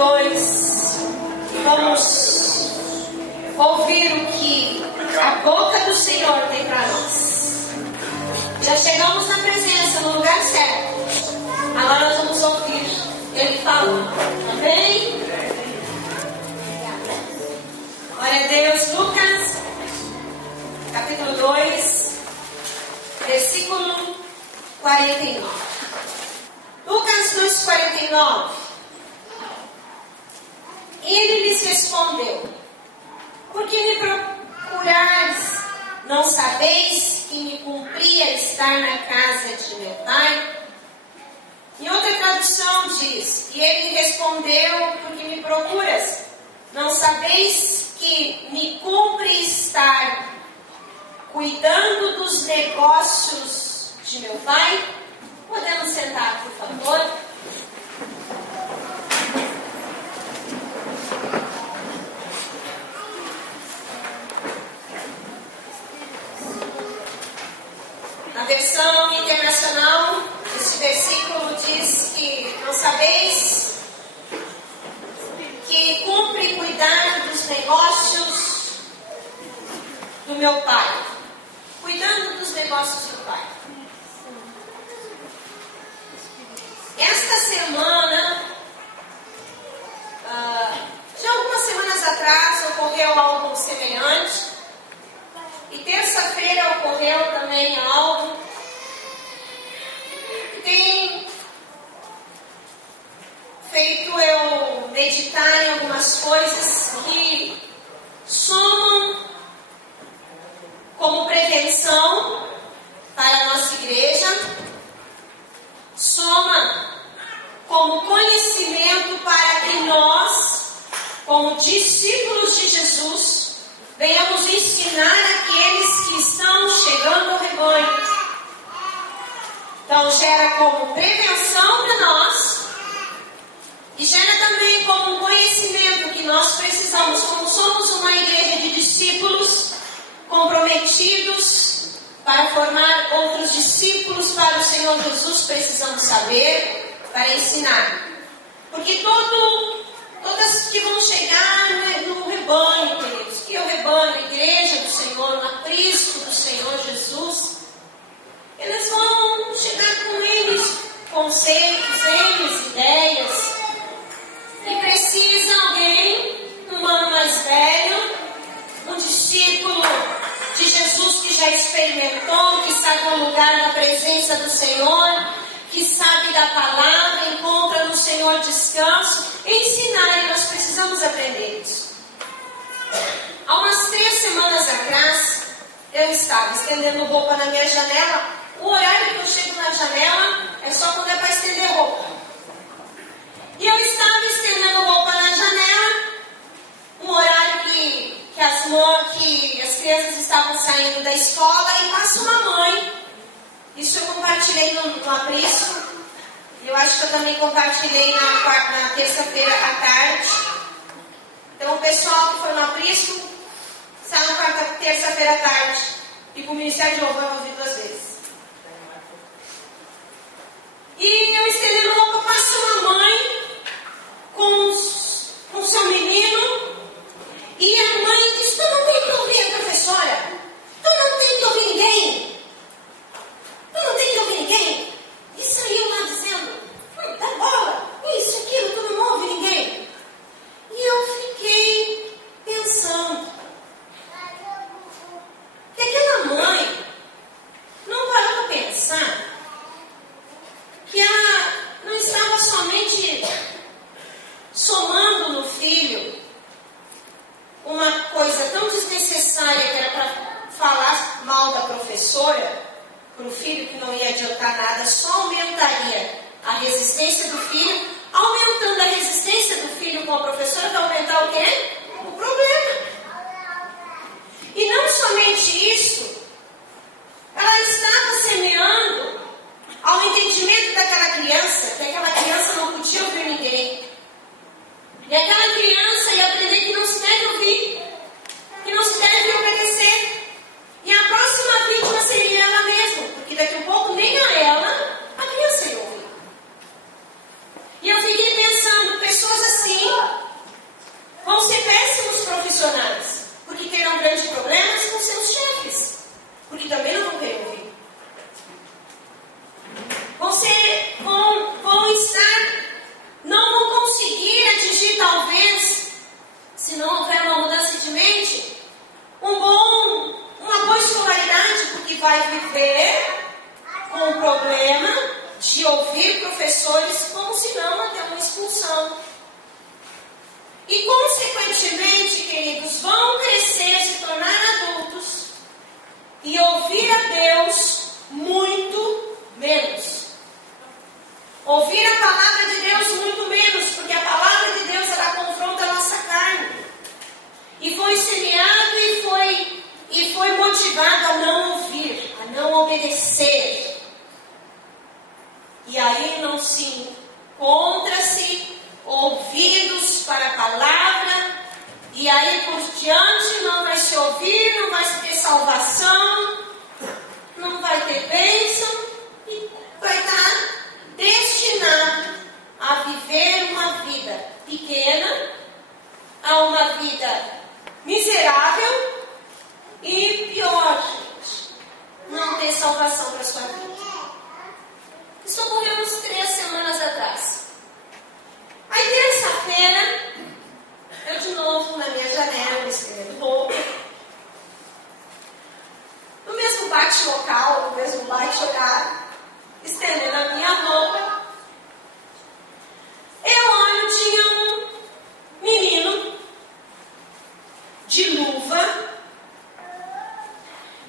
2. Vamos ouvir o que a boca do Senhor tem para nós. Já chegamos na presença, no lugar certo. Agora nós vamos ouvir Ele falar. Amém? Glória a Deus. Lucas, capítulo 2, versículo 49. Lucas 2,49. Ele lhes respondeu: por que me procurais? Não sabeis que me cumpria estar na casa de meu pai? Em outra tradução diz: e ele lhe respondeu: por que me procuras? Não sabeis que me cumpre estar cuidando dos negócios de meu pai? Podemos sentar, por favor? Na versão internacional, esse versículo diz que não sabeis que cumpre cuidar dos negócios do meu pai. Cuidando dos negócios do pai. Esta semana, já algumas semanas atrás, ocorreu algo semelhante. E terça-feira ocorreu também algo que tem feito eu meditar em algumas coisas que somam como prevenção para a nossa igreja, soma como conhecimento para que nós, como discípulos de Jesus, venhamos ensinar aqueles que estão chegando ao rebanho. Então gera como prevenção para nós e gera também como um conhecimento que nós precisamos, como somos uma igreja de discípulos comprometidos para formar outros discípulos para o Senhor Jesus, precisamos saber para ensinar. Porque todas que vão chegar no rebanho, queridos, que é o rebanho, a igreja do Senhor, o aprisco do Senhor Jesus, eles vão chegar com eles conceitos, eles ideias, e precisa alguém, um irmão mais velho, um discípulo de Jesus que já experimentou, que sabe o lugar na presença do Senhor, que sabe da palavra, encontra no Senhor descanso, ensinar, e nós precisamos aprender isso. Há umas 3 semanas atrás, eu estava estendendo roupa na minha janela. O horário que eu chego na janela é só quando é para estender roupa. E eu estava estendendo roupa na janela, um horário que as crianças estavam saindo da escola, e passa uma mãe. Isso eu compartilhei no aprisco. Eu acho que eu também compartilhei na terça-feira à tarde. Então o pessoal que foi no aprisco sai na terça-feira à tarde. E para o Ministério de Louvor eu ouvi 2 vezes. E eu estendendo roupa, passa uma mãe com seu menino. E a mãe diz: tu não tem que ouvir a professora? Tu não tem que ouvir ninguém? Tu não tem que ouvir ninguém? E saiu lá dizendo: dá bola, isso, aquilo, tu não ouve ninguém. E eu fiquei pensando que aquela mãe não parou para pensar que ela não estava somente somando no filho uma coisa tão desnecessária que era para falar mal da professora, para o filho, que não ia adiantar nada, só aumentaria a resistência do filho. Aumentando a resistência do filho com a professora, vai aumentar o quê? O problema. E não somente isso, ela estava semeando ao entendimento daquela criança, que aquela criança não podia ouvir ninguém. E aquela criança ia aprender que não se deve ouvir, que não se deve obedecer. E a próxima vítima seria ela mesma, porque daqui a pouco nem a ela a criança ia ouvir. E eu fiquei pensando, pessoas assim ouvir professores como se não até uma expulsão. E, consequentemente, queridos, vão crescer, se tornar adultos e ouvir a Deus muito menos. Ouvir a palavra de Deus muito menos, porque a palavra de Deus, ela confronta a nossa carne. E foi semeado e foi motivado a não ouvir, a não obedecer. E aí não se encontra-se ouvidos para a palavra, e aí por diante não vai se ouvir, não vai se ter salvação, não vai ter bênção, e vai estar destinado a viver uma vida pequena, a uma vida miserável e pior, gente, não ter salvação para a sua vida. Isso ocorreu uns 3 semanas atrás. Aí, terça-feira, eu de novo na minha janela, escrevendo roupa. No mesmo bate-local, no mesmo bate-horário, estendendo a minha roupa. Eu olho, tinha um menino de luva,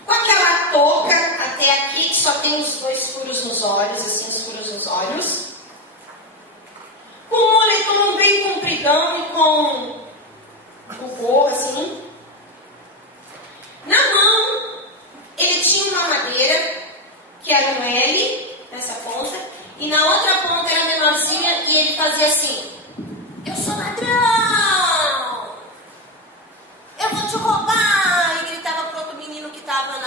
com aquela touca até aqui, que só tem os 2 furos nos olhos, assim, os furos nos olhos. Com um moletom bem compridão e com o gorro assim. Na mão, ele tinha uma madeira, que era um L, nessa ponta, e na outra ponta era menorzinha, e ele fazia assim: eu sou ladrão! Eu vou te roubar! E gritava para outro menino que estava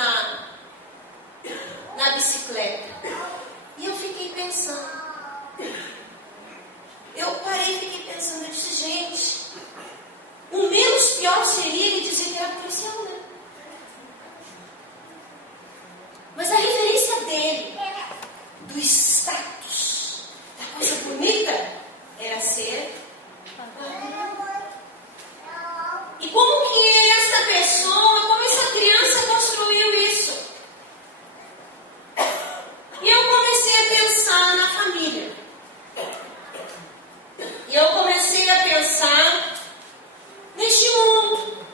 na bicicleta. E eu fiquei pensando. Eu parei e fiquei pensando, eu disse, gente, o menos pior seria ele dizer que era policial, né? Mas a referência dele, do status, da coisa bonita, era ser. E como que essa pessoa, como essa criança construiu isso? E eu comecei a pensar na família. E eu comecei a pensar neste mundo.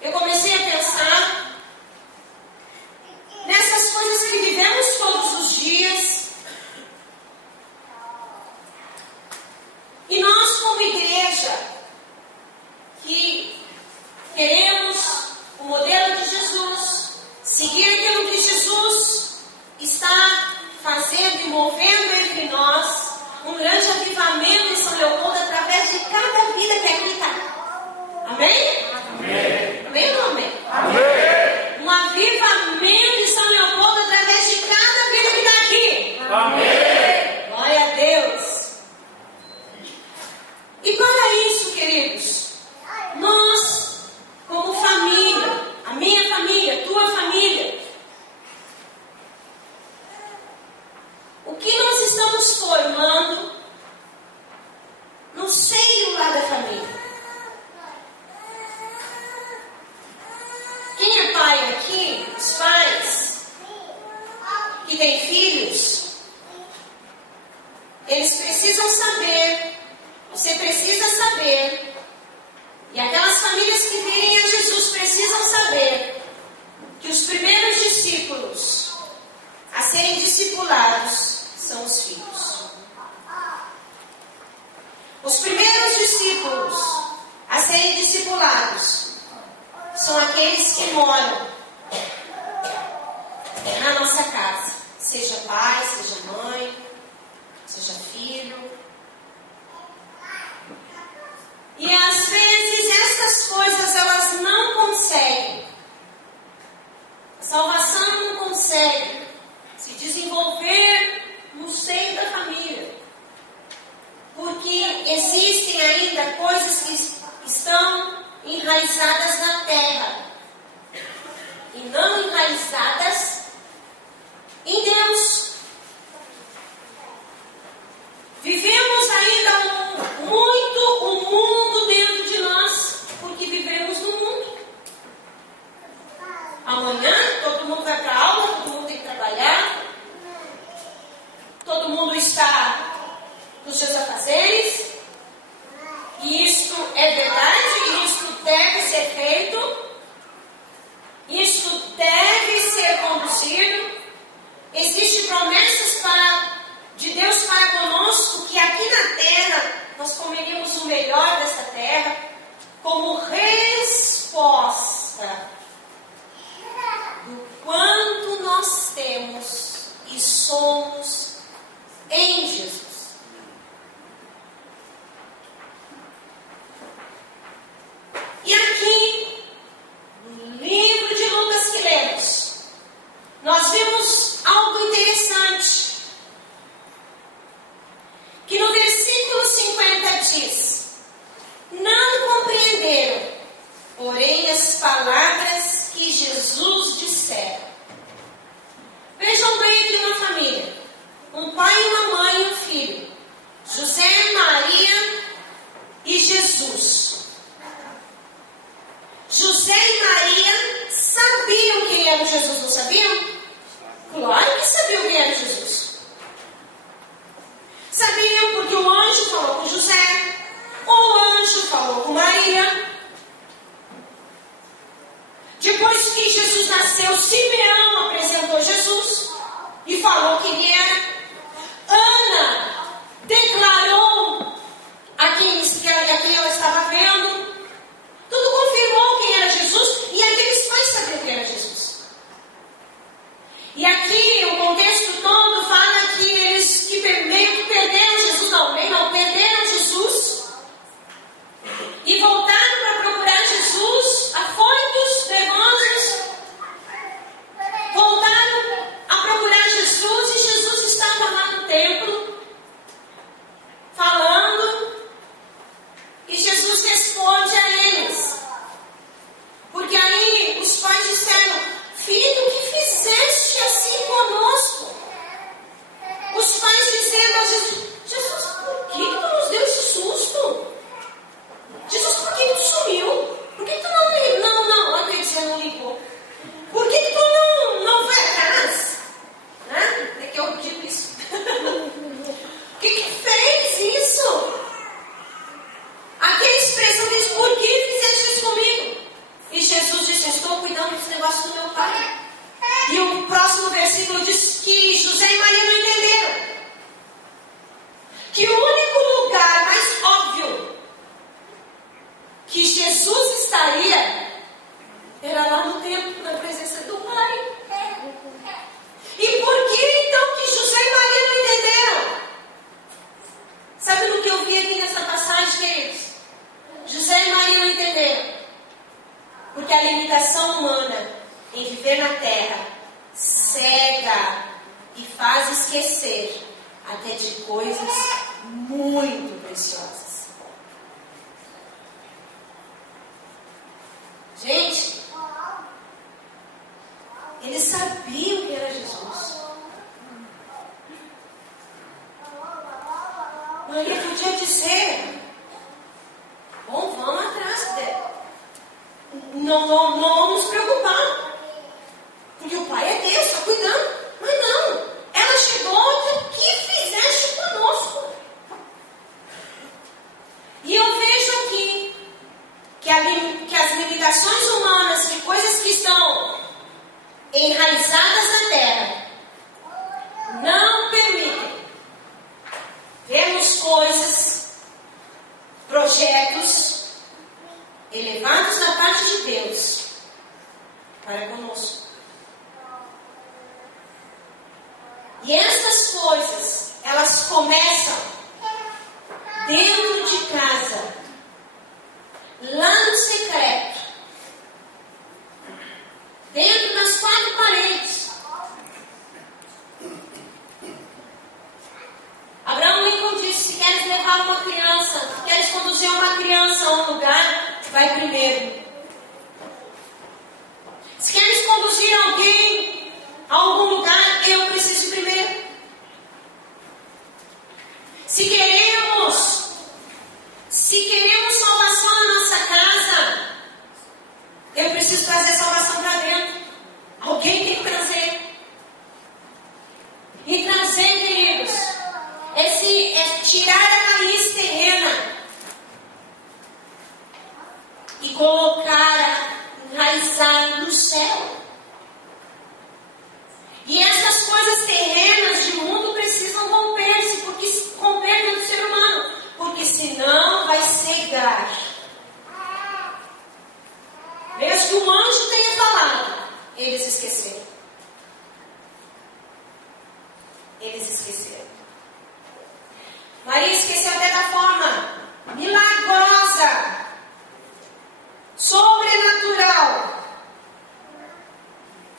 Eu comecei a pensar nessas coisas que vivemos todos os dias. E nós, como igreja, que queremos o modelo de Jesus, seguir aquilo que Jesus está fazendo e movendo entre nós, um grande avivamento em São Leopoldo através de cada vida que aqui está. Amém? Amém. Amém ou não amém? Amém. Um avivamento em São Leopoldo através de cada vida que está aqui. Amém. Glória a Deus. E para isso, queridos, nós, como família, a minha família, a tua família, o que nós estamos formando no seio lá da família? Quem é pai aqui, os pais que têm filhos, eles precisam saber, você precisa saber, e aquelas famílias que virem a Jesus precisam saber que os primeiros discípulos a serem discipulados são os filhos. Os primeiros discípulos a serem discipulados são aqueles que moram na nossa casa. Seja pai, seja mãe, seja filho. E às vezes estas coisas elas não conseguem. A salvação não consegue se desenvolver no seio da família, porque existem ainda coisas que estão enraizadas na terra e não enraizadas em Deus. Vivemos ainda muito o mundo dentro de nós, porque vivemos no mundo. Amanhã todo mundo vai para a aula, todo mundo tem que trabalhar. todo mundo está nos seus afazeres, e isto é verdade, e isto deve ser feito, isto deve ser conduzido. Existem promessas de Deus para conosco, que aqui na terra nós comeríamos o melhor dessa terra, como resposta do quanto nós temos e somos em Jesus. E aqui, no livro de Lucas que lemos, nós vimos algo interessante, que no versículo 50 diz: não compreenderam, porém, as palavras que Jesus dissera. Vejam bem aqui uma família, um pai, uma mãe e um filho, José, Maria e Jesus. José e Maria sabiam quem era Jesus, não sabiam? Claro que sabiam quem era Jesus. Sabiam porque o anjo falou com José, o anjo falou com Maria. Depois que Jesus nasceu, Simeão apresentou Jesus e falou quem era. Ana declarou a quem ela estava vendo. Tudo confirmou quem era Jesus, e aqueles pais sabiam quem era Jesus. E aqui o contexto todo fala que eles meio que perderam Jesus, não perderam Jesus e voltaram para procurar Jesus, afoitos, nervosos, voltaram a procurar Jesus, e Jesus estava lá no templo falando, e Jesus responde a eles, porque aí os pais disseram: filho, o que fizeste assim conosco? Os pais dizendo a Jesus: Jesus, por que tu nos deu esse susto? Jesus, por que tu sumiu? Por que tu não, eu ia dizer, não ligou? Por que tu não foi atrás? Né? É que eu digo isso. Por que fez isso? Aquela expressão diz: por que fizeste isso comigo? E Jesus disse: estou cuidando desse negócio do meu pai. E o próximo versículo diz que José e Maria não entenderam. Que o único lugar mais óbvio que Jesus estaria era lá no templo, na presença do Pai. E por que então que José e Maria não entenderam? Sabe do que eu vi aqui nessa passagem, queridos? José e Maria não entenderam, porque a limitação humana em viver na terra cega e faz esquecer até de coisas muito preciosas. Gente, eles sabiam que era Jesus. Maria podia dizer: bom, vamos atrás dela. Não vamos nos preocupar, porque o Pai é Deus, está cuidando. Mas não, ela chegou e o que fizeste conosco? E eu vejo aqui que as limitações humanas, que coisas que estão enraizadas na terra, não permitem vermos coisas, projetos elevados da parte de Deus para conosco. E essas coisas, elas começam dentro de casa, lá no secreto, dentro das quatro paredes. Abraão Lincoln disse: se queres levar uma criança, se queres conduzir uma criança a um lugar, vai primeiro. Se queres conduzir alguém a algum lugar, eu preciso primeiro. Se queremos salvação na nossa casa, eu preciso trazer salvação para dentro. Alguém tem que trazer. E trazer, queridos, Maria esqueceu até da forma milagrosa, sobrenatural,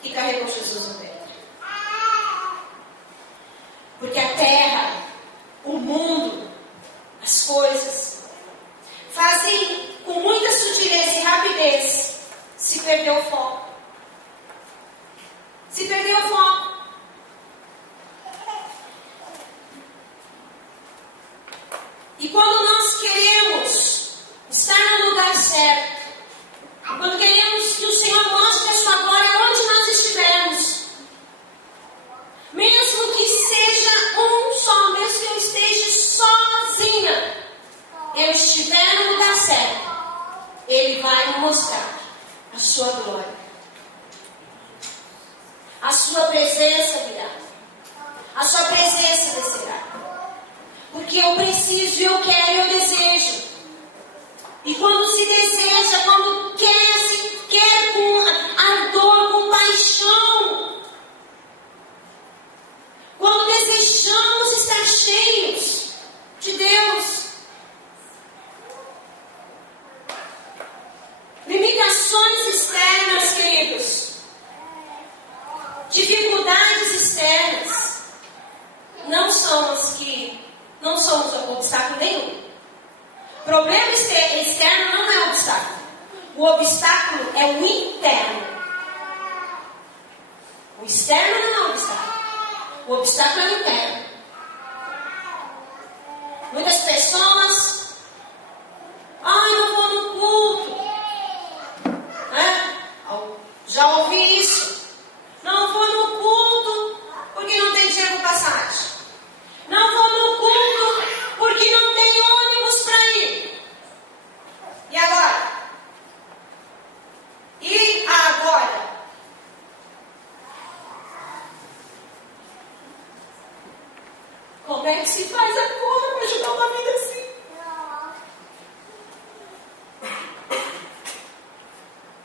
que carregou Jesus no peito. Porque a terra, o mundo, as coisas, fazem com muita sutileza e rapidez se perder o foco. Se perder o foco. E quando nós queremos estar no lugar certo, quando queremos que o Senhor mostre a sua glória onde nós estivermos, mesmo que seja um só, mesmo que eu esteja sozinha, eu estiver no lugar certo, Ele vai me mostrar a sua glória. A sua presença virá. A sua presença descerá. Porque eu preciso, eu quero, eu desejo. E quando se deseja, quando quer, se quer com ardor, com paixão. Quando desejamos estar cheios de Deus. Limitações externas, queridos. Dificuldades externas. Não somos obstáculo nenhum. Problema externo não é obstáculo. O obstáculo é o interno. O externo não é obstáculo. O obstáculo é o interno. Muitas pessoas, não vou no culto. Já ouvi isso. Não vou no culto porque não tem dinheiro para passagem. Não vou no culto porque não tem ônibus para ir. E agora? E agora? Como é que se faz a conta para ajudar uma vida assim?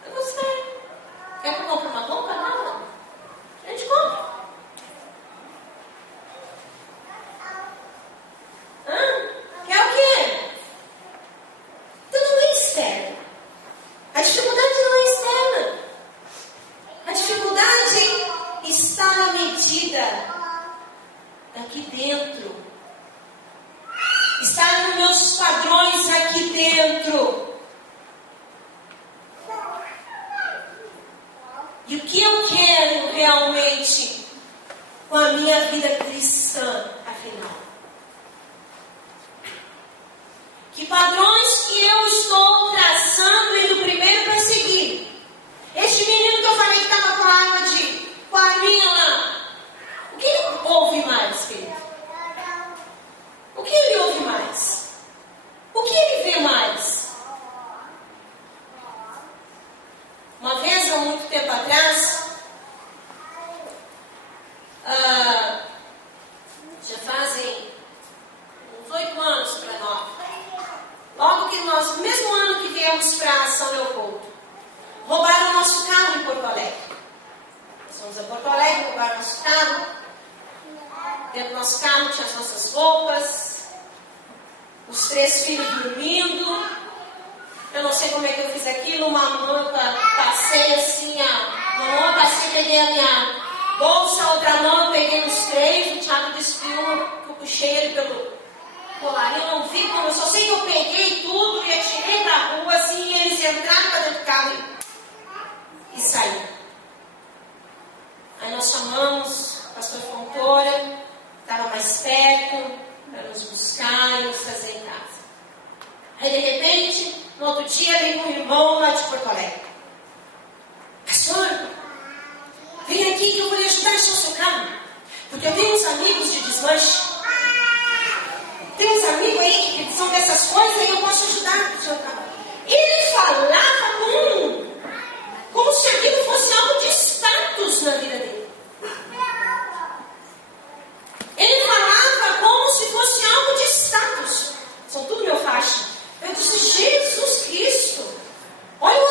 Eu não sei. Quer que eu compre uma roupa? Não. A gente compra. Quer o quê? Tudo não é externo. A dificuldade não é externa. A dificuldade está na medida daqui dentro. Está nos meus padrões aqui dentro. E o que eu quero realmente com a minha vida cristã, afinal? Que padrões que eu estou traçando e no primeiro perseguir? Este menino que eu falei que estava com a arma com a arminha lá, o que ele ouve mais, querido? O que ele ouve mais? O que ele vê mais? Uma vez, há muito tempo atrás, já fazem uns 8 anos para nós. Logo que nós, no mesmo ano que viemos para São Leopoldo, roubaram o nosso carro em Porto Alegre. Nós fomos a Porto Alegre, roubaram o nosso carro. Dentro do nosso carro tinha as nossas roupas, os 3 filhos dormindo. Eu não sei como é que eu fiz aquilo, uma manta, passei assim, uma mão passei, peguei a minha bolsa, a outra mão, peguei os 3, o Thiago despiu, que eu puxei ele pelo colarinho, eu não vi como, eu só sei que eu peguei tudo e atirei pra rua, assim, e eles entraram para dentro do carro e saíram. Aí nós chamamos a pastora Fontoura, estava mais perto, para nos buscar e nos trazer em casa. Aí de repente, no outro dia, veio um irmão lá de Porto Alegre. Pastor, vem aqui que eu vou lhe ajudar a encher o seu carro. Porque eu tenho uns amigos de desmanche. Tem uns amigos aí que são dessas coisas e eu posso ajudar o seu carro. Ele falava como se aquilo fosse algo de status na vida dele. Ele falava como se fosse algo de status. São tudo meu faixa. Eu disse, Jesus Cristo, olha o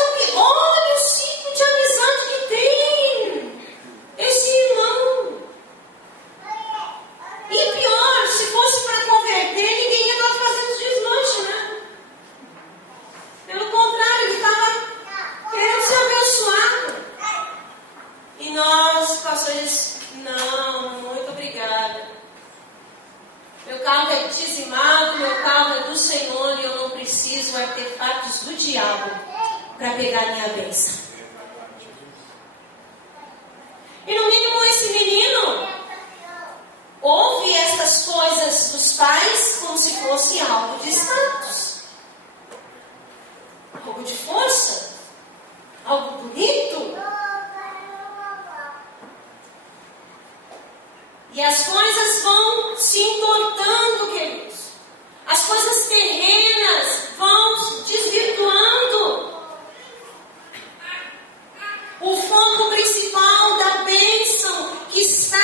ciclo de amizade que tem esse irmão. E pior, se fosse para converter, Meu carro é dizimado, meu carro é do Senhor e eu não preciso artefatos do diabo para pegar minha bênção. E no mínimo esse menino ouve essas coisas dos pais como se fosse algo de status, algo de força, algo bonito. E as coisas vão se entortando, queridos. As coisas terrenas vão desvirtuando o foco principal da bênção que está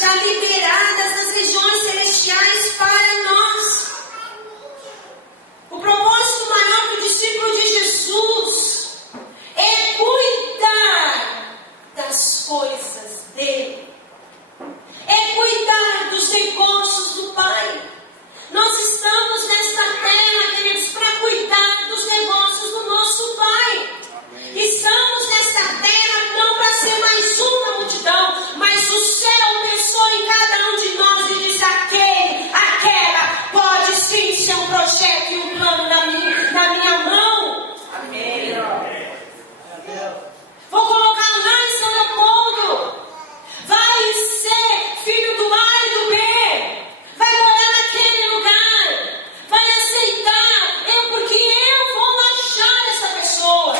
já liberada das regiões celestiais para nós. O propósito maior do discípulo de Jesus é cuidar das coisas dele. É cuidar dos negócios do Pai. Nós estamos nesta terra, queridos, para cuidar dos negócios do nosso Pai. Estamos nesta terra não para ser mais uma multidão, mas o céu pensou em cada um de nós e disse: aquela pode sim ser um projeto e um plano na minha mão. Amém. Vou colocar lá em São Leopoldo. Vai ser filho do A e do B. Vai morar naquele lugar. Vai aceitar. Porque eu vou achar essa pessoa.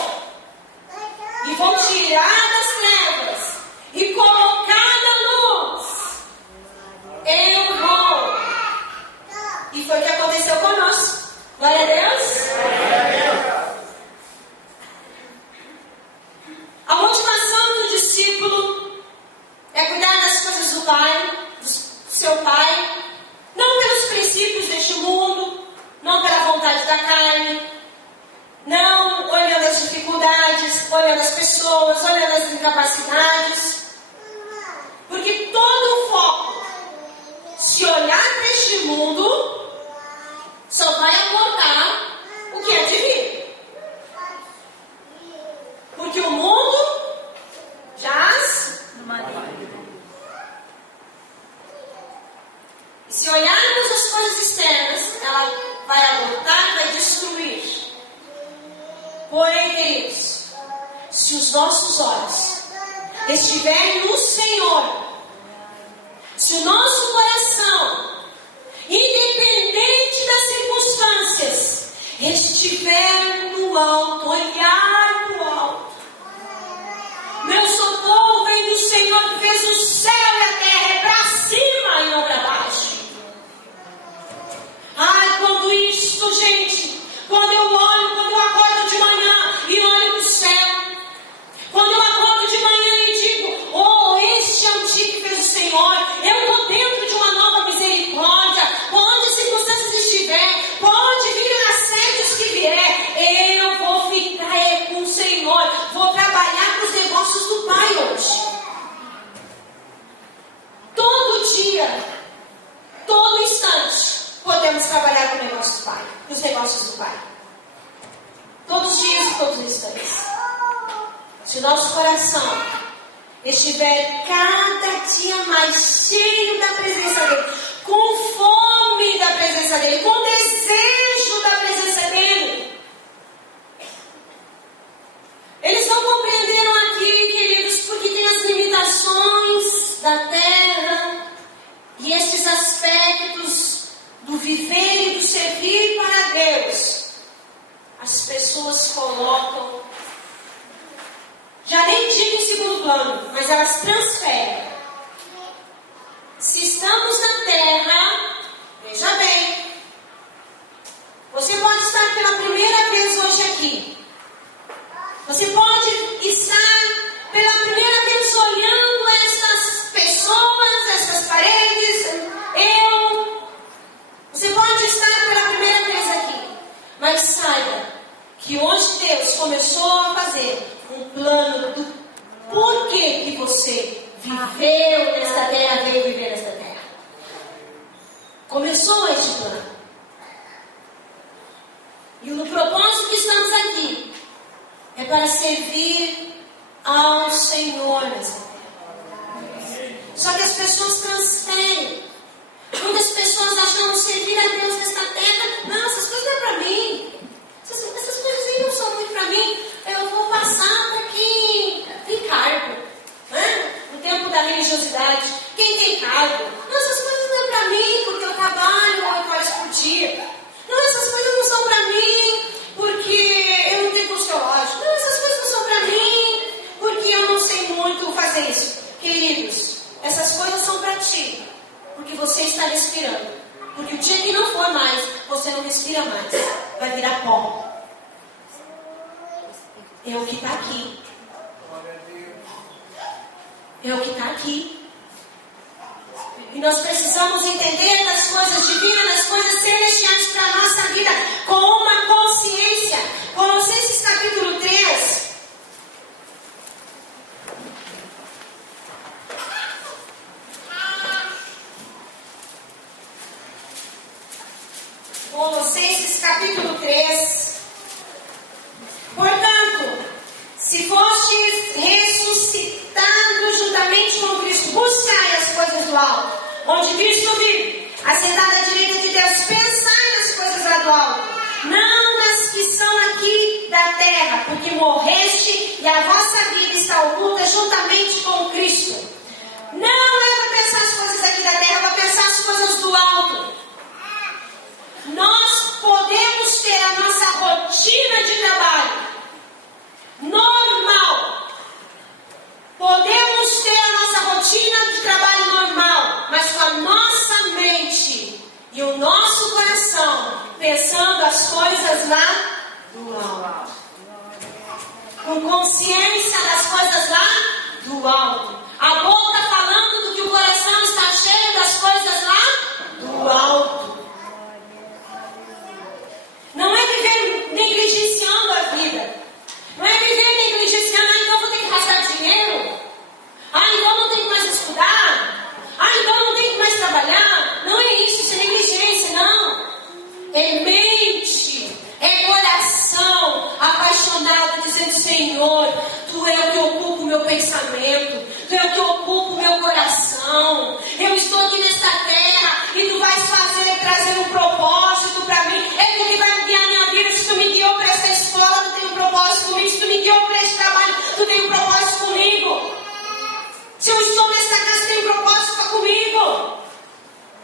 E vou tirar das trevas. E colocar na luz. Eu vou. E foi o que aconteceu conosco. Glória a Deus. A motivação do discípulo é cuidar das coisas do Pai, do seu Pai, não pelos princípios deste mundo, não pela vontade da carne, não olhando as dificuldades, olhando as pessoas, olhando as incapacidades, porque todo o foco, se olhar para este mundo, só vai apontar o que é divino. Porque o mundo jaz no maligno. E se olharmos as coisas externas, ela vai abortar, vai destruir. Porém, queridos, se os nossos olhos estiverem no Senhor, se o nosso coração, independente das circunstâncias, estiver no alto, olhar no alto, meu socorro vem do Senhor que fez o céu e a terra, é para cima e não para baixo. Ai, quando isto, gente, quando eu acordo de manhã e olho para o céu, quando eu acordo de manhã e digo: oh, este é o dia que fez o Senhor, eu estou dentro de uma nova misericórdia, onde as circunstâncias estiver, pode vir as sedes que vier, eu vou ficar com o Senhor, vou trabalhar para os negócios do Pai hoje. Todo dia, todo instante, podemos trabalhar com o negócio do Pai, com os negócios do Pai. Todos os dias e todos os instantes. Se o nosso coração estiver cada dia mais cheio da presença dEle, com fome da presença dEle, com desejo da presença dEle, eles não compreenderam aqui, queridos, porque tem as limitações da terra e estes aspectos do viver e do servir para Deus. As pessoas colocam, já nem digo em segundo plano, mas elas transferem. Se estamos na terra, veja bem, você pode estar pela primeira vez hoje aqui. Você pode estar pela primeira vez olhando essas pessoas, essas paredes, Você pode estar pela primeira vez aqui. Mas saiba que hoje Deus começou a fazer um plano do porquê que você viveu nesta terra, veio viver nesta terra. Começou este plano. E o propósito que estamos aqui é para servir ao Senhor nessa terra. Só que as pessoas transferem. Muitas pessoas acham respira mais. Vai virar pó. É o que está aqui. É o que está aqui. E nós precisamos entender das coisas divinas, das coisas celestiais para a nossa vida, com uma consciência. Colossenses capítulo 3. Colossenses capítulo 3. Portanto, se fostes ressuscitados juntamente com Cristo, buscai as coisas do alto, onde Cristo vive, assentado à direita de Deus. Pensai nas coisas lá do alto, não nas que são aqui da terra, porque morreste e a vossa vida está oculta juntamente com Cristo. Não é para pensar as coisas aqui da terra, é para pensar as coisas do alto. Nós podemos ter a nossa rotina de trabalho normal. Podemos ter a nossa rotina de trabalho normal, mas com a nossa mente e o nosso coração pensando as coisas lá do alto. Com consciência das coisas lá do alto. A boca falando do que o coração está cheio das coisas lá do alto. Não é viver negligenciando a vida. Não é viver negligenciando, então vou ter que gastar dinheiro. Então não tenho mais estudar. Então não tenho mais trabalhar. Não é isso, isso é negligência, não. É mente, é coração apaixonado, dizendo: Senhor, Tu é o que ocupa o meu pensamento, Tu é o que ocupa o meu coração. Eu estou aqui nesta terra e Tu vais trazer um propósito para mim. É Tu que vai guiar minha vida. Se Tu me guiou para esta escola, Tu tem um propósito comigo. Se Tu me guiou para este trabalho, Tu tem um propósito comigo. Se eu estou nesta casa, tem um propósito comigo.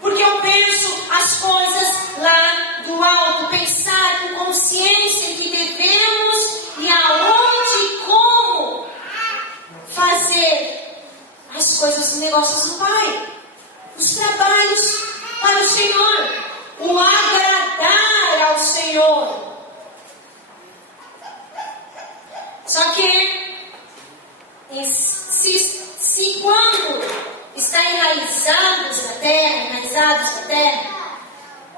Porque eu penso as coisas lá do alto. Pensar com consciência que devemos e aonde e como fazer as coisas, os negócios do Pai. Os trabalhos para o Senhor. O agradar ao Senhor. Só que se quando está enraizados na terra,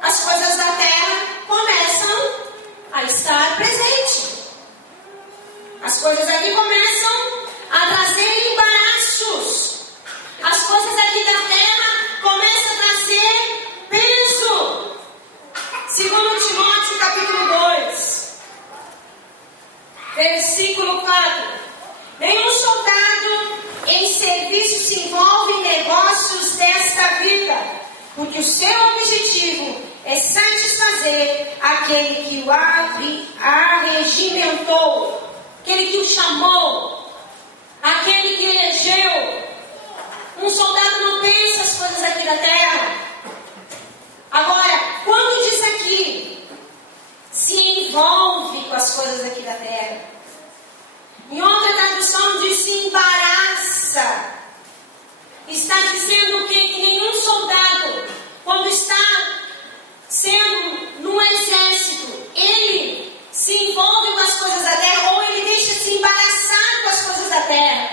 as coisas da terra começam a estar presentes. As coisas aqui começam a trazer embaraços. As coisas aqui da terra começam a trazer peso. 2 Timóteo capítulo 2, versículo 4. Nenhum soldado em serviço se envolve em negócios desta vida, porque o seu objetivo é satisfazer aquele que o arregimentou, aquele que o chamou, aquele que elegeu. Um soldado não pensa as coisas aqui da terra. Agora, quando diz aqui, se envolve com as coisas aqui da terra. Em outra tradução diz se embaraça. Está dizendo o quê? Que nenhum soldado, quando está sendo no exército, ele se envolve com as coisas da terra, ou ele deixa se embaraçar com as coisas da terra,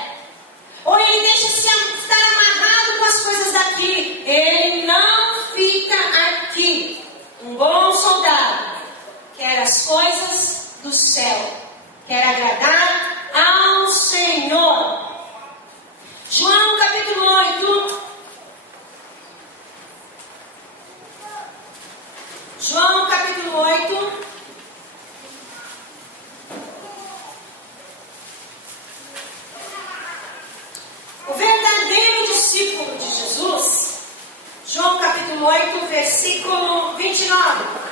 ou ele deixa se estar amarrado com as coisas daqui. Ele não fica aqui. Um bom soldado quer as coisas do céu, quer agradar ao Senhor. João capítulo 8. João capítulo 8. O verdadeiro discípulo de Jesus. João capítulo 8, versículo 29.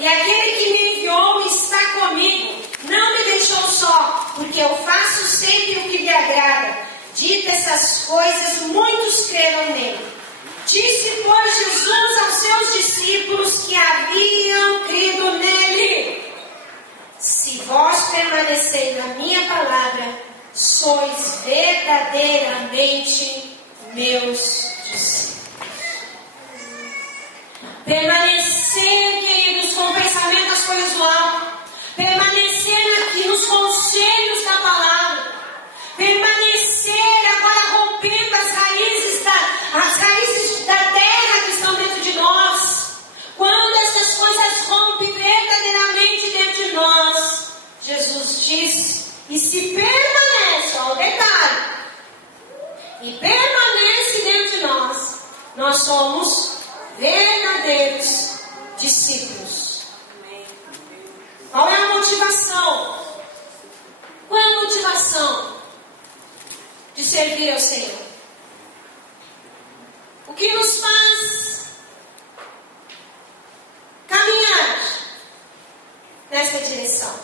E aquele que me enviou está comigo, não me deixou só, porque eu faço sempre o que lhe agrada. Dito essas coisas, muitos creram nele. Disse, pois, Jesus aos seus discípulos que haviam crido nele: se vós permaneceis na minha palavra, sois verdadeiramente meus discípulos. Permaneceis somos verdadeiros discípulos. Qual é a motivação? Qual é a motivação de servir ao Senhor? O que nos faz caminhar nessa direção?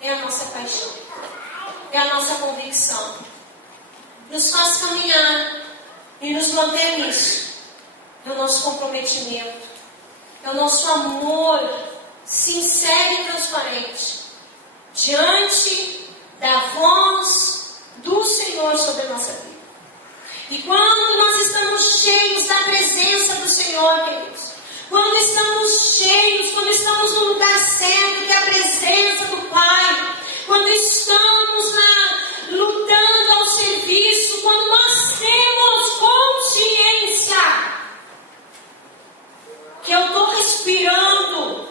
É a nossa paixão, é a nossa convicção. Nos faz caminhar e nos manter nisso. É o nosso comprometimento, é o nosso amor sincero e transparente diante da voz do Senhor sobre a nossa vida. E quando nós estamos cheios da presença do Senhor, queridos, quando estamos cheios, quando estamos no lugar certo, que é a presença do Pai, quando estamos lá lutando ao serviço, quando nós temos consciência que eu estou respirando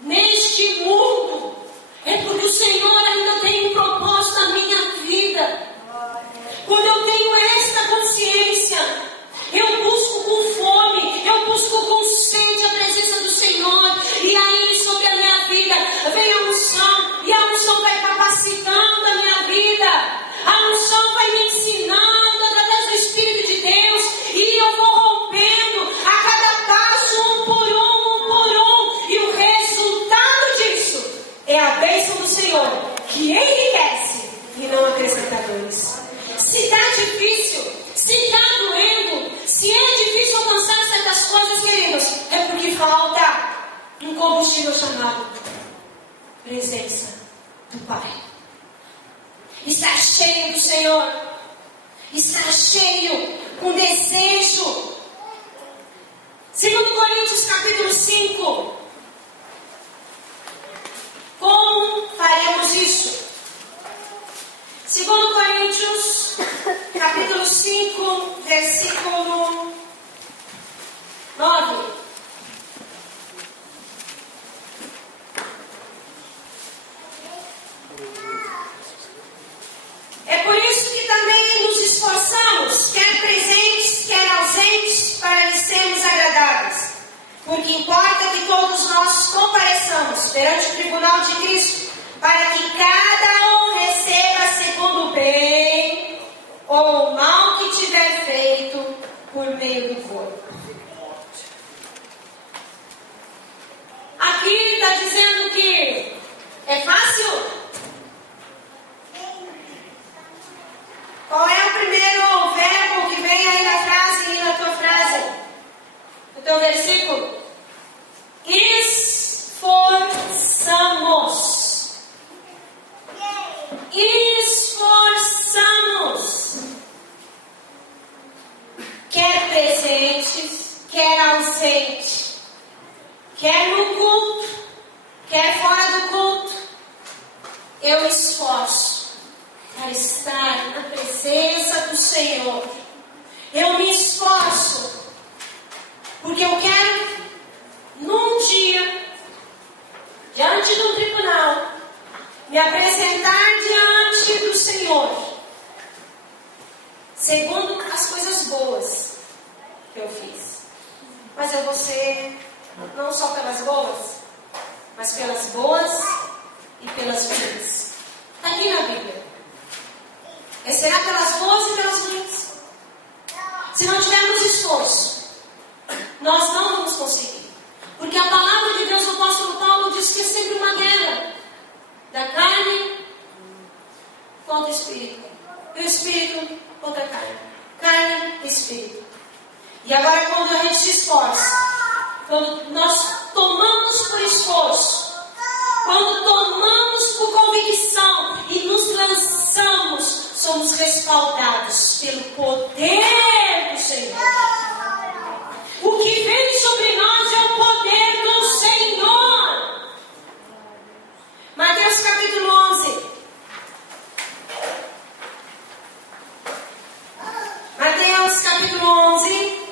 neste mundo, é porque o Senhor ainda tem um propósito na minha vida. Quando eu tenho esta consciência, eu busco com fome, eu busco com sede a presença do Senhor. E aí sobre a minha vida vem a unção, e a unção vai capacitando a minha vida. A unção vai me ensinando através do Espírito de Deus, e eu vou rompendo a cada passo, um por um. E o resultado disso é a bênção do Senhor, que enriquece e não acrescenta dores. Se está difícil, se está doendo, se é difícil alcançar certas coisas, queridos, é porque falta um combustível chamado presença do Pai. Está cheio do Senhor, está cheio com desejo. 2 Coríntios capítulo 5. Como faremos isso? 2 Coríntios capítulo 5, versículo 9. É por isso que também nos esforçamos, quer presentes, quer ausentes, para lhes sermos agradáveis. Porque importa que todos nós compareçamos perante o tribunal de Cristo, para que cada um receba segundo o bem ou o mal que tiver feito por meio do corpo. Aqui está dizendo que é fácil? Qual é o primeiro verbo que vem aí na frase, aí na tua frase? No teu versículo? Esforçamos. Esforçamos. Quer presentes, quer ausente, quer no culto, quer fora do culto, eu esforço para estar na presença do Senhor. Eu me esforço porque eu quero num dia diante de um tribunal me apresentar diante do Senhor segundo as coisas boas que eu fiz. Mas eu vou ser não só pelas boas, mas pelas boas e pelas ruins. Está aqui na Bíblia. Será pelas boas e pelas ruins. Se não tivermos esforço, nós não vamos conseguir. Porque a palavra de Deus, o apóstolo Paulo diz que é sempre uma guerra da carne contra o espírito, e o espírito contra a carne, carne e espírito. E agora, quando a gente se esforça, quando nós tomamos por esforço, quando tomamos por convicção e nos lançamos, somos respaldados pelo poder do Senhor. O que vem sobre nós é o poder do Senhor. Mateus capítulo 11. Mateus capítulo 11.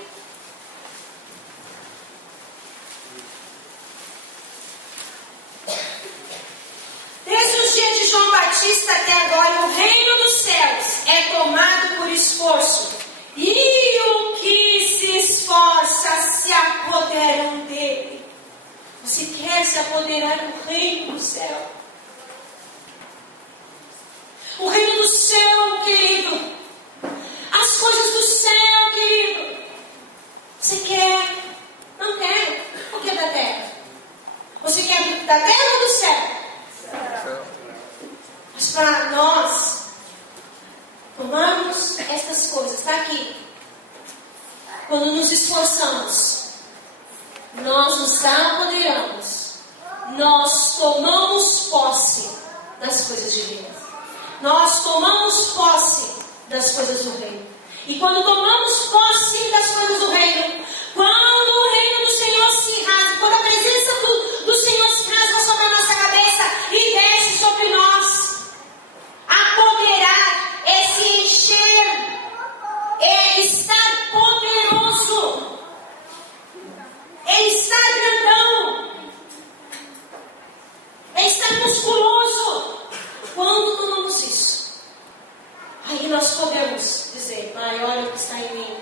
Desde os dias de João Batista até agora, o reino dos céus é tomado por esforço. E o que se apoderar do reino do céu. O reino do céu, querido. As coisas do céu, querido. Você quer? Não quer? O que é da terra? Você quer da terra ou do céu? Mas para nós tomarmos estas coisas, está aqui. Quando nos esforçamos, nós nos apoderamos, nós tomamos posse das coisas de Deus. Nós tomamos posse das coisas do reino. E quando tomamos posse das coisas do reino, quando o reino do Senhor se rasga, quando a presença do Senhor se rasga sobre a nossa cabeça e desce sobre nós, apoderar é se encher, é estar poderoso, é estar grandão, é estar musculoso. Quando tomamos isso, aí nós podemos dizer: maior é o que está em mim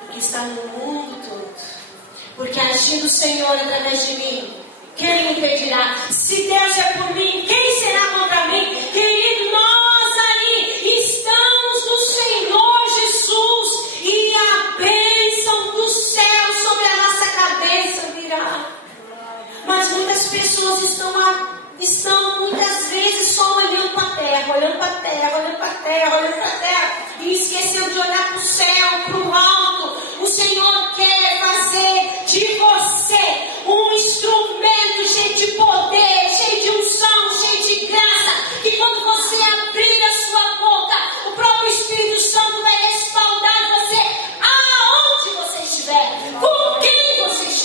do que está no mundo todo. Porque agindo o Senhor através de mim, quem impedirá? Se Deus é por mim, quem será contra mim? Querido, nós aí estamos no Senhor Jesus, e a bênção do céu sobre a nossa cabeça virá. Mas muitas pessoas estão muitas vezes só olhando para a terra, olhando para a terra, olhando para a terra, olhando para a terra, e esquecendo de olhar para o céu, para o alto. O Senhor quer fazer de você um instrumento cheio de poder, cheio de unção, cheio de graça, que quando você abrir a sua boca, o próprio Espírito Santo vai respaldar você aonde você estiver, com quem você estiver.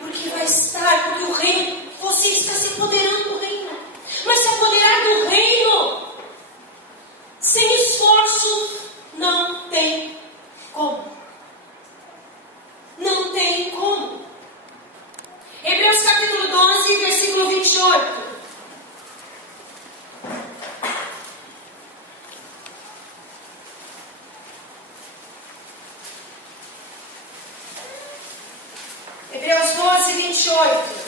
Porque vai estar, porque o reino, você está se apoderando do reino. Mas se apoderar do reino sem esforço não tem como. Não tem como. Hebreus capítulo 12, versículo 28. Hebreus 12, 28.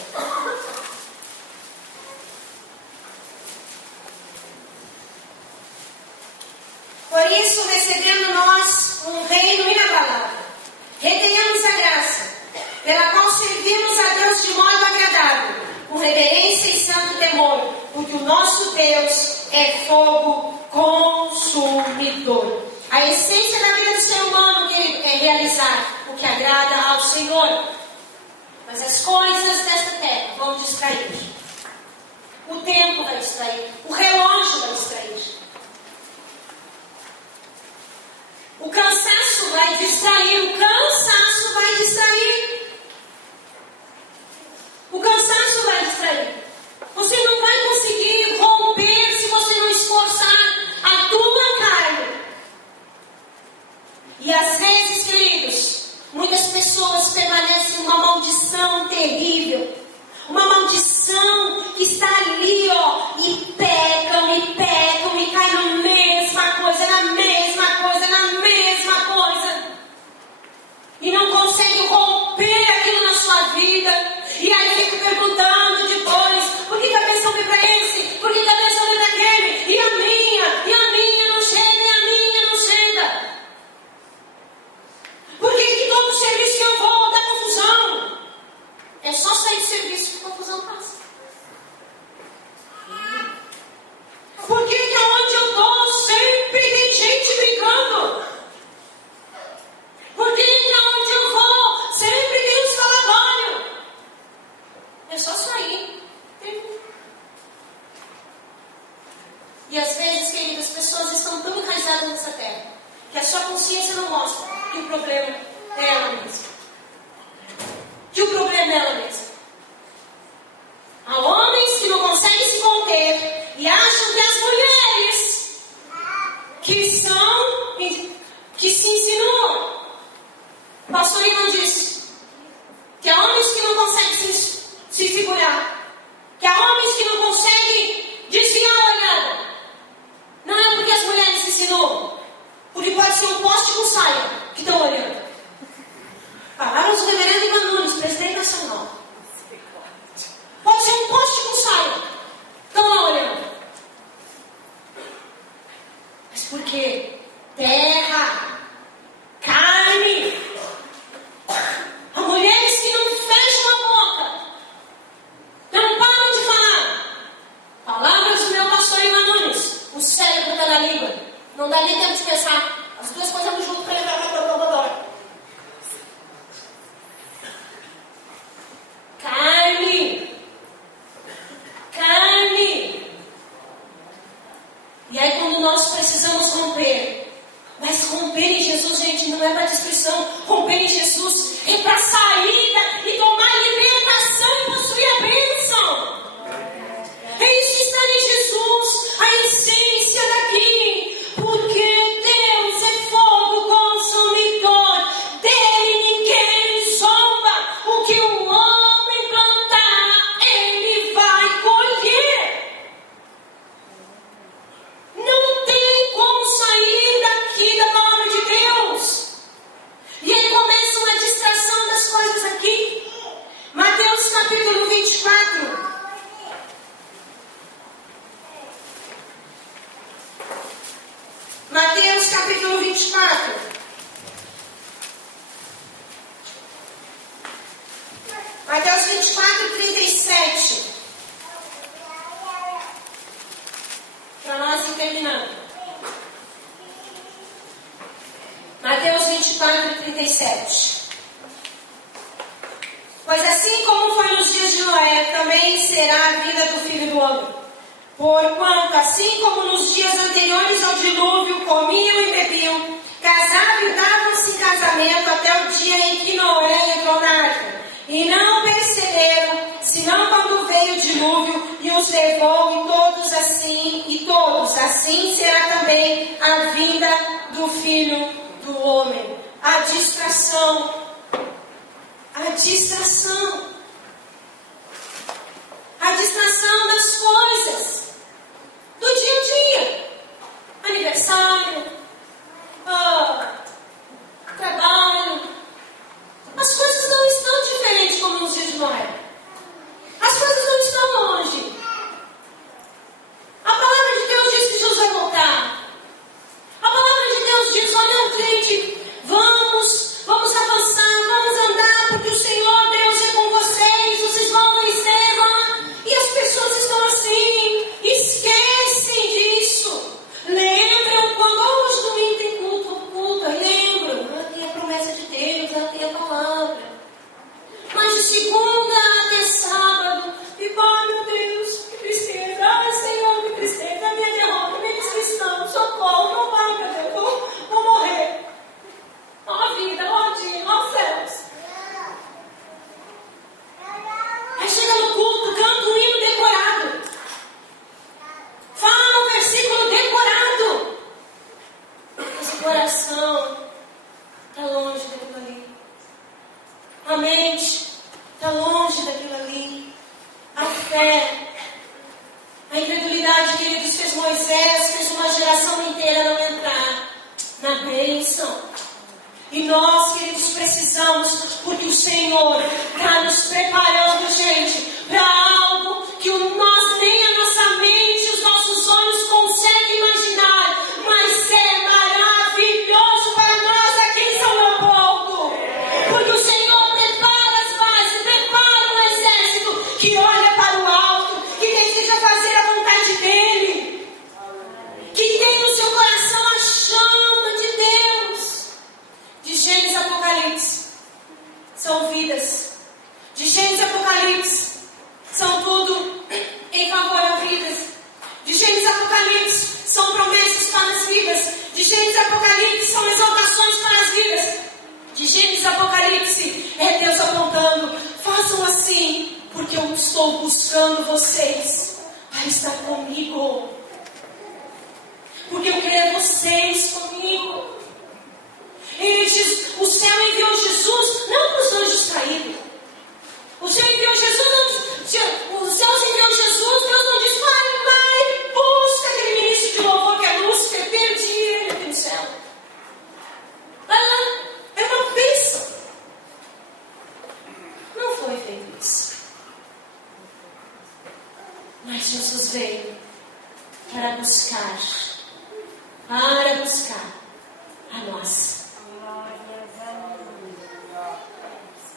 Por isso, recebendo nós um reino inabalável, retenhamos a graça, pela qual servimos a Deus de modo agradável, com reverência e santo temor, porque o nosso Deus é fogo consumidor. A essência da vida do ser humano, querido, é realizar o que agrada ao Senhor. Mas as coisas desta terra vão distrair. O tempo vai distrair. O relógio vai distrair. O cansaço vai distrair. O cansaço vai distrair. O cansaço vai distrair. Você não vai conseguir romper se você não esforçar a tua carne. E às vezes, queridos, muitas pessoas permanecem numa maldição terrível. Uma maldição que está ali, ó, e pecam, e caem na mesma coisa, na mesma coisa, na mesma coisa. E não conseguem romper aquilo na sua vida. E aí fica perguntando depois: por que a bênção veio para esse? Por que a bênção veio para aquele? E a minha não chega, e a minha não chega. Por que todo serviço que eu vou dá confusão? É só sair de serviço que a confusão passa. Por que onde eu estou sempre tem gente brigando? Por que onde eu vou sempre tem uns falatórios? É só sair. E às vezes, queridas, as pessoas estão tão enraizadas nessa terra que a sua consciência não mostra que o problema é ela mesma. Que o problema é ela mesma. Há homens que não conseguem se conter e acham que as mulheres que se insinuam. O pastor Ivan disse que há homens que não conseguem se segurar, que há homens que não conseguem desviar a olhada. Não é porque as mulheres se insinuam, porque pode ser um poste com saia que estão olhando. Palavras do reverendo Ivan Nunes, libertação. Romper em Jesus é para saída e tomar libertação e possuir a bênção. É isso que está em Jesus, a essência daqui. Porque Deus é fogo consumidor. Dele ninguém zomba. O que o homem plantar, ele vai colher. Não tem como sair daqui da palavra de Deus. E aí começa uma distração das coisas aqui. Mateus capítulo 24. Mateus capítulo 24. Mateus 24, 37. Para nós ir terminando. Mateus 24, 37. Pois assim como foi nos dias de Noé, também será a vida do Filho do Homem. Porquanto, assim como nos dias anteriores ao dilúvio, comiam e bebiam, casavam e davam-se em casamento até o dia em que Noé entrou na arca. E não perceberam, senão quando veio o dilúvio e os levou, e todos assim será também a vinda do Filho do Homem. A distração. A distração. A distração das coisas. Do dia a dia. Aniversário. Trabalho. As coisas não estão diferentes como nos dias de Noé. As coisas não estão longe. A palavra de Deus diz que Jesus vai voltar. A palavra de Deus diz, olha, gente, vamos avançar, vamos andar, porque o Senhor Deus é com vocês vão vencer. E as pessoas estão assim, esquecem disso. Lembram quando hoje domingo tem culto, lembram, tem a promessa de Deus, tem a palavra. Mas de segunda até sábado, e ai meu Deus, que tristeza, ai Senhor, que tristeza, minha derrota, minha destruição, socorro, não vai, meu Deus, vou morrer. Ó a vida, ó o dia, ó os céus. Aí chega no culto, canta um hino decorado. Fala um versículo decorado. Mas o coração está longe daquilo ali. A mente está longe daquilo ali. A fé, a incredulidade, queridos, fez Moisés, fez uma geração inteira não entrar na bênção. E nós, queridos, precisamos, porque o Senhor está nos preparando, gente, para algo que nós nem a nossa mente, os nossos olhos conseguem imaginar, mas é maravilhoso para nós aqui em São Leopoldo. Porque o Senhor prepara as bases, prepara um exército que olha para o alto, que deseja fazer a vontade dEle, que tem no seu coração a chama de Deus. De Gênesis a Apocalipse são vidas. De Gênesis a Apocalipse são tudo em favor a vidas. De Gênesis a Apocalipse são promessas para as vidas. De Gênesis a Apocalipse são exaltações para as vidas. De Gênesis a Apocalipse é Deus apontando: façam assim, porque eu estou buscando vocês para estar comigo. Porque eu quero vocês comigo. Ele diz, o céu enviou Jesus não para os anjos caídos. O céu enviou Jesus, os céus enviou Jesus, Deus não diz, vai, busca aquele ministro de louvor que é Lúcifer, perdi ele aqui no céu. Vai lá, é uma bênção. Não foi feito isso. Mas Jesus veio para buscar a nós.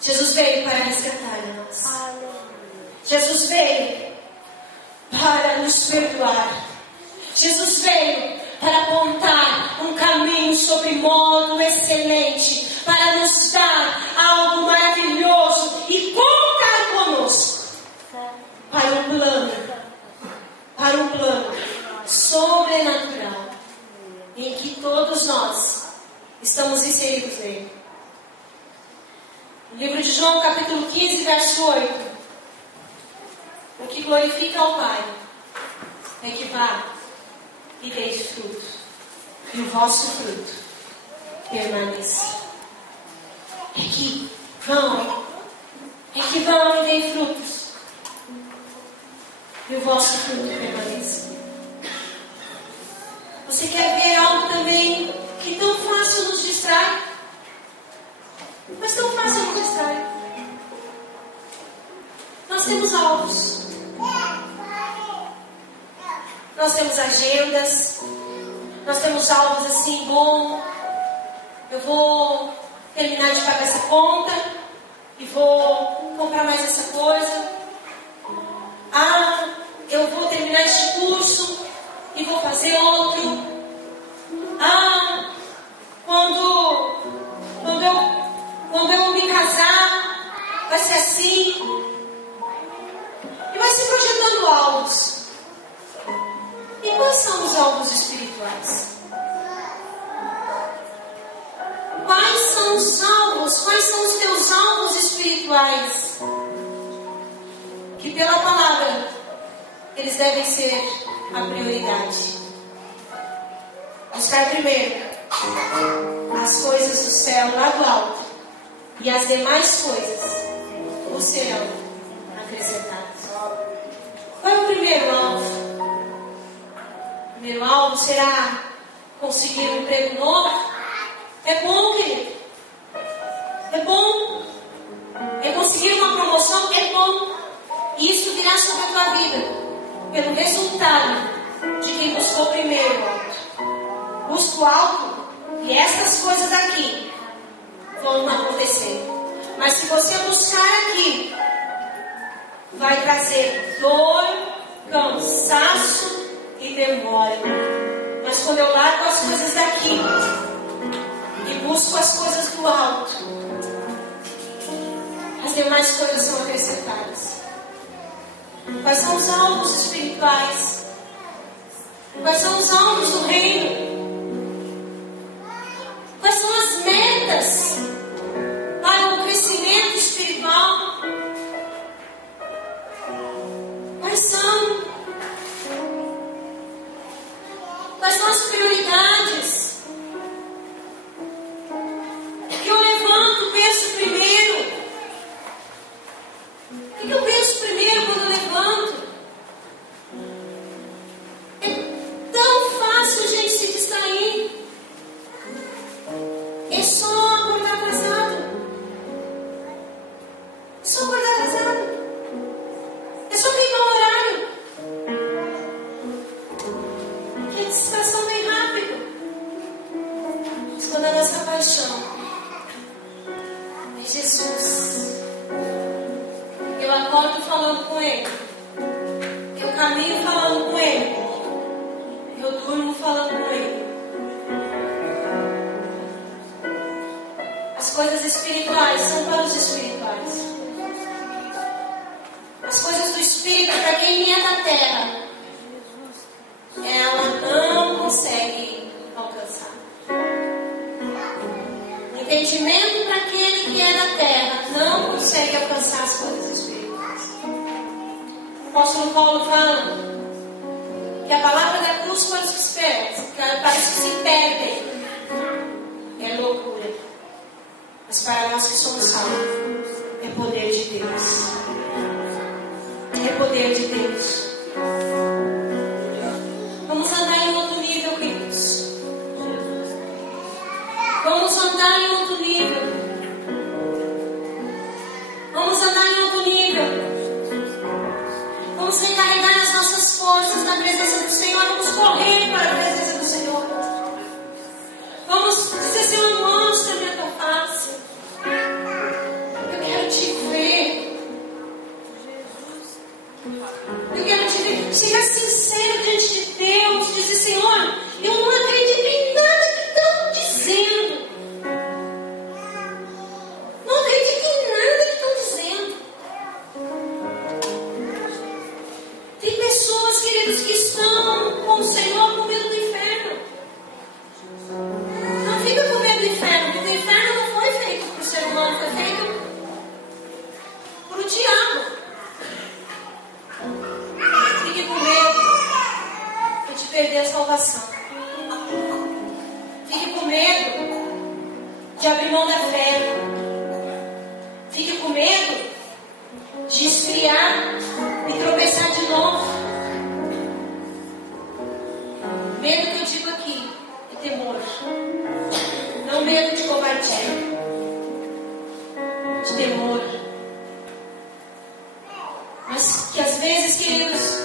Jesus veio para resgatar a nós. Jesus veio para nos perdoar. Jesus veio para apontar um caminho sob modo excelente, para nos dar algo maravilhoso e contar conosco para um plano sobrenatural em que todos nós estamos inseridos nele. Livro de João, capítulo 15, verso 8. O que glorifica ao Pai é que vá e deis fruto, e o vosso fruto permaneça. É que vão e deem frutos, e o vosso fruto permaneça. Você quer ver algo também que tão fácil nos distrai? Mas tão fácil nos distrai. Nós temos alvos. Nós temos agendas. Nós temos alvos assim, bom, eu vou terminar de pagar essa conta e vou comprar mais essa coisa. Eu vou terminar este curso e vou fazer outro. Quando eu me casar, vai ser assim. E vai se projetando alvos. E quais são os alvos espirituais? Quais são os alvos? Quais são os teus alvos espirituais? Que pela palavra eles devem ser a prioridade. Buscar primeiro as coisas do céu lá do alto, e as demais coisas o serão acrescentadas. Qual é o primeiro alvo? O primeiro alvo será conseguir um emprego novo. É bom, querido. É bom. É conseguir uma promoção. É bom. E isso virá sobre a tua vida pelo resultado de quem buscou primeiro o alto. Busca o alto e essas coisas aqui vão acontecer. Mas se você buscar aqui, vai trazer dor, cansaço e demora. Mas quando eu largo as coisas daqui e busco as coisas do alto, as demais coisas são acrescentadas. Quais são os alvos espirituais? Quais são os alvos do reino? Quais são as metas para o crescimento espiritual? Quais são? Quais são as prioridades? Que eu levanto, penso primeiro. O que eu penso primeiro quando eu levanto? É tão fácil a gente se distrair. É só acordar atrasado. É só acordar atrasado. É só queimar o horário. Que a distração vem rápido. Mas quando a nossa paixão é Jesus, eu acordo falando com Ele, eu caminho falando com Ele, eu durmo falando com Ele. As coisas espirituais são para os espirituais. As coisas do Espírito, para quem é da terra, ela não consegue alcançar. Entendimento para aquele que é da terra não consegue alcançar as coisas espirituais. O apóstolo Paulo fala que a palavra da cruz para os que se perdem é loucura. Mas para nós que somos salvos, é poder de Deus. É poder de Deus. Vamos andar em outro nível, queridos. Vamos andar em outro nível. Vamos andar em outro nível. Vamos recarregar as nossas forças na presença do Senhor. Vamos correr para a presença do Senhor. Vamos dizer, Senhor, mostra-me a tua face. Eu quero te ver. Eu quero te ver. Seja sincero diante de Deus. Dizer, Senhor, eu não acredito em nada que estão dizendo. de abrir mão da fé. Fique com medo de esfriar e tropeçar de novo. Medo que eu digo aqui é temor. Não medo de covardia. De temor. Mas que às vezes, queridos,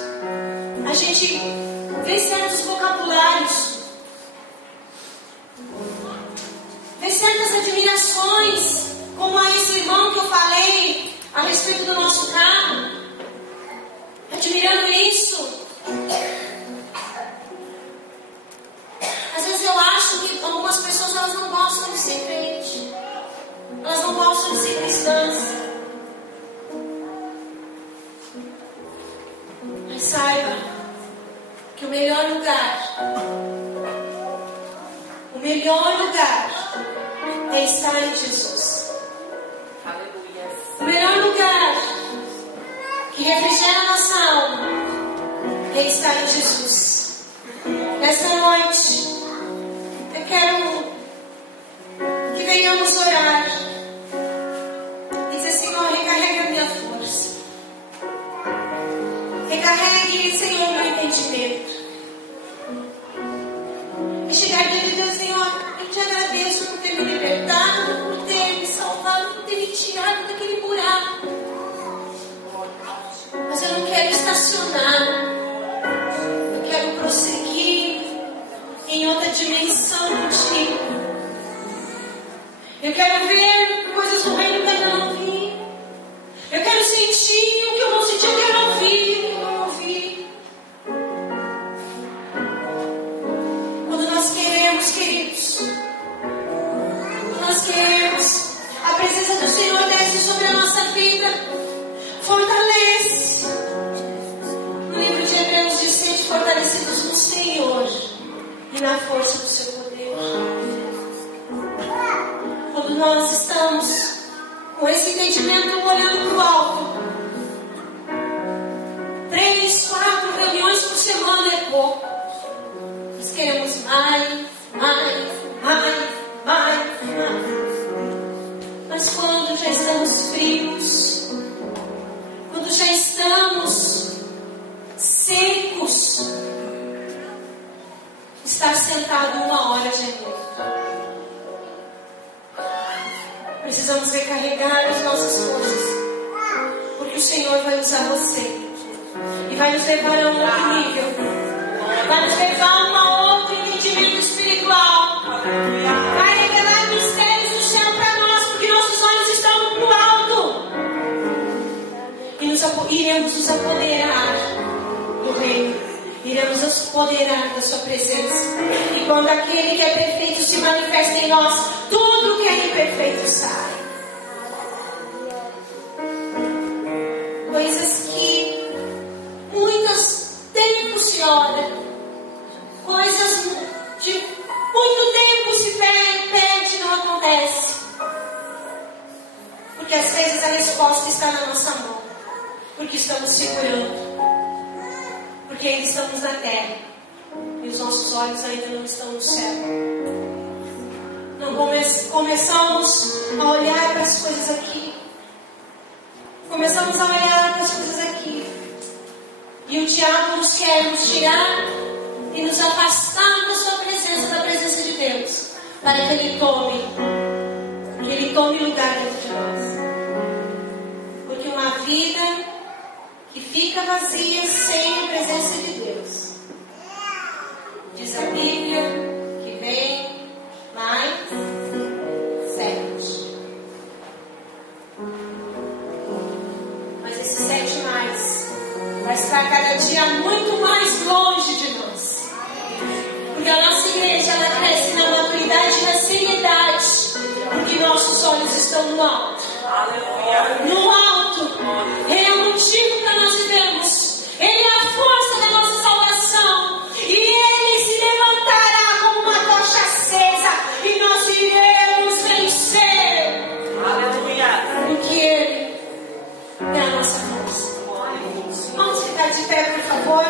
a gente vê certos vocabulários, vê certas admirações, como a esse irmão que eu falei a respeito do nosso carro, admirando isso. Às vezes eu acho que algumas pessoas elas não gostam de ser crente, elas não gostam de ser cristãs. Mas saiba que o melhor lugar é estar em Jesus. Aleluia. O melhor lugar que refrigera a nossa alma é estar em Jesus. Nesta noite, eu quero que venhamos orar e dizer: Senhor, recarrega a minha força. Recarregue, Senhor, meu entendimento. E chegar diante de Deus: Senhor, eu te agradeço por ter me libertado, por ter me salvado, por ter me tirado daquele buraco. Mas eu não quero estacionar. Eu quero prosseguir em outra dimensão contigo. Eu quero ver coisas do reino que eu ainda não vi. Eu quero sentir o que eu não senti, eu quero ouvir o que eu não ouvi. Quando nós queremos, queridos, nós queremos, a presença do Senhor desce sobre a nossa vida, fortalece. No livro de Hebreus diz: sede fortalecidos no Senhor e na força do seu poder. Quando nós estamos com esse entendimento olhando para o alto, 3, 4 reuniões por semana é pouco. Nós queremos mais. Mas quando já estamos frios, quando já estamos secos, estar sentado 1 hora já é muito. Precisamos recarregar as nossas forças, porque o Senhor vai usar você e vai nos levar a um outro nível, vai nos levar a um outro entendimento espiritual, vai revelar mistérios do céu para nós, porque nossos olhos estão no alto, e iremos nos apoderar do reino, iremos nos apoderar da sua presença, e quando aquele que é perfeito se manifesta em nós, tudo que é imperfeito sai. Coisas que muitos tempos se ora, coisas de muito tempo se pede e não acontece, porque às vezes a resposta está na nossa mão, porque estamos segurando, porque ainda estamos na terra e os nossos olhos ainda não estão no céu. Não começamos a olhar para as coisas aqui. Começamos a olhar para as coisas aqui. E o diabo nos quer nos tirar e nos afastar da sua presença, da presença de Deus, para que Ele tome lugar dentro de nós. Porque uma vida que fica vazia sem a presença de Deus, diz a Bíblia, que vem mais 7. Mas esse 7 mais vai estar cada dia muito mais longe de nós, porque a nossa igreja ela cresce na maturidade e na seriedade, porque nossos olhos estão no alto. No alto. Ele é o motivo para nós vivermos, Ele é a força da nossa salvação, e Ele se levantará como uma tocha acesa, e nós iremos vencer. Aleluia. Porque Ele é a nossa força. Vamos ficar de pé, por favor.